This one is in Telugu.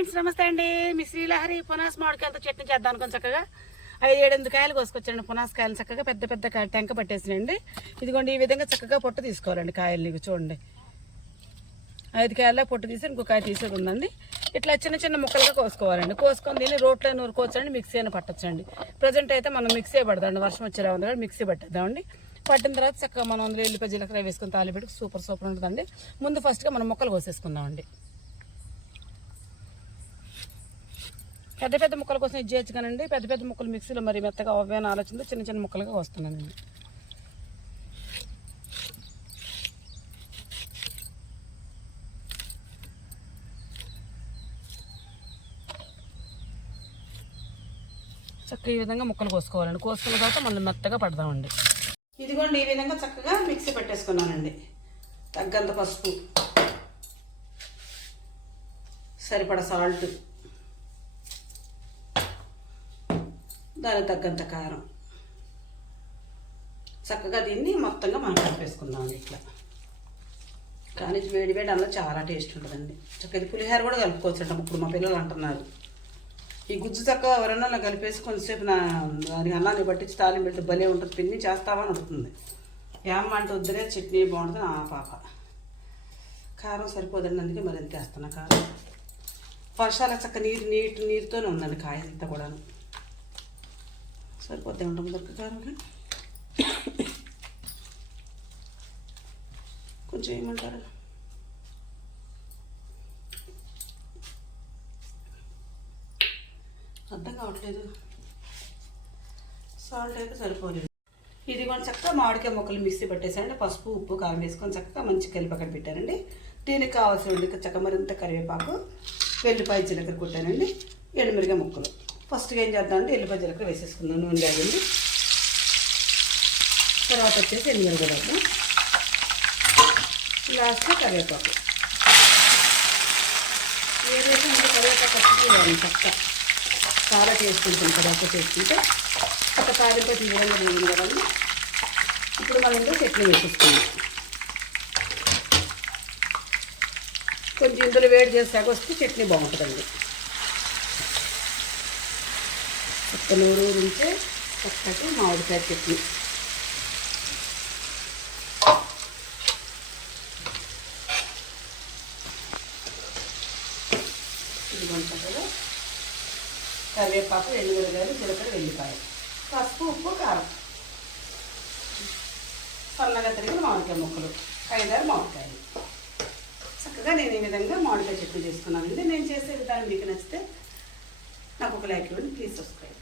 ఫ్రెండ్స్ నమస్తే అండి. మీ శ్రీలహరి పునాస్ మామిడికాయలతో చట్నీ చేద్దాం అనుకుని చక్కగా 5-7 కాయలు కోసుకొచ్చాను. పునాస్ కాయలు చక్కగా పెద్ద పెద్ద టెంక పట్టేసినండి. ఇదిగోండి ఈ విధంగా చక్కగా పొట్టు తీసుకోవాలండి కాయలు. నీకు చూడండి 5 కాయల్లో పొట్టు తీసి ఇంకో కాయ తీసేది ఉందండి. ఇట్లా చిన్న చిన్న ముక్కలుగా కోసుకోవాలండి. కోసుకొని దీన్ని రోట్లో నూరుకోవచ్చండి, మిక్సీ అయినా పట్టచ్చండి. ప్రజెంట్ అయితే మనం మిక్సీ పడదామండి, వర్షం వచ్చేలా ఉంది కాబట్టి మిక్సీ పట్టేద్దామండి. పట్టిన తర్వాత చక్కగా మనం అందులో ఎల్లిపాయ జీలకర్ర వేసుకొని తాలిపెట్టి సూపర్ ఉంటుందండి. ముందు ఫస్ట్గా మనం ముక్కలు కోసేసుకుందామండి. పెద్ద పెద్ద ముక్కల కోసం ఇది చేయొచ్చు కానండి, పెద్ద పెద్ద ముక్కలు మిక్సీలో మరి మెత్తగా అవ్వని ఆలోచనతో చిన్న చిన్న ముక్కలుగా వస్తున్నానండి. చక్కగా ఈ విధంగా ముక్కలు కోసుకోవాలండి. కోసుకున్న తర్వాత మనం మెత్తగా పడదామండి. ఇదిగోండి ఈ విధంగా చక్కగా మిక్సీ పెట్టేసుకున్నానండి. తగ్గంత పసుపు, సరిపడ సాల్ట్, దానికి తగ్గంత కారం, చక్కగా దీన్ని మొత్తంగా మనం కలిపేసుకుందామండి. ఇట్లా కానీ వేడి వేడి అలా చాలా టేస్ట్ ఉంటుందండి. చక్కగా పులిహోర కూడా కలుపుకోవచ్చు అంట. ఇప్పుడు మా పిల్లలు అంటున్నారు ఈ గుజ్జు చక్కగా ఎవరైనా అలా కలిపేసి కొంతసేపు దానికి అన్నాన్ని పట్టించి తాలింపు పెట్టి భలే ఉంటుంది, పిన్ని చేస్తావా అని అడుగుతుంది. ఏమ్మ అంటే వద్దురే చట్నీ బాగుంటుంది ఆ పాప. కారం సరిపోదండి, అందుకే మరి ఎంత వేస్తున్నా కారం. వర్షాల చక్క నీరుతోనే ఉందండి కాయ అంతా కూడాను. సరిపోతే ఉంటుంది దొరక కారంగా. కొంచెం ఏమంటారు, అర్థం కావట్లేదు. సాల్ట్ అయితే సరిపోలేదు. ఇది కూడా చక్కగా మామిడికాయ ముక్కలు మిక్సీ పెట్టేసానండి. పసుపు ఉప్పు కారం వేసుకొని చక్కగా మంచి కలిపి అక్కడ పెట్టానండి. దీనికి కావాల్సిన చక్క మరింత కరివేపాకు, వెల్లిపాయ జీలకర్ర కొట్టానండి, ఎండుమిరపకాయ ముక్కలు. ఫస్ట్గా ఏం చేద్దామంటే ఎల్లిపాయ జీలకర్ర వేసేసుకుందాం, నూనె కాగింది. తర్వాత వచ్చేసి ఎండుమిరపకాయ వేద్దాం, లాస్ట్లో కరివేపాకు వేరేసి కరివేపాకు వచ్చి చక్క చాలా టేస్ట్ ఉంటుంది కదా చేసుకుంటే. ఒక తాలింపు తీయడం ఉంది కదండి. ఇప్పుడు మనం చట్నీ వేసేసుకుందాం. కొంచెం ఇందులో వేడి చేసాక వస్తే చట్నీ బాగుంటుందండి. ఒక్క నూరు నుంచే చక్కటి మామిడికాయ చట్నీ. ఇది కదా కరివేపాకు, ఎండుమిరపకాయలు, జీలకర్ర, వెల్లిపాయ, పసుపు ఉప్పు కారం, సన్నగా తరిగిన మామిడికాయ ముక్కలు, 5-6 మామిడికాయలు. చక్కగా నేను ఈ విధంగా మామిడికాయ చట్నీ చేసుకున్నానండి. నేను చేసే విధానం మీకు నచ్చితే నాకు ఒక లైక్ ఇవ్వండి, ప్లీజ్ సబ్స్క్రైబ్.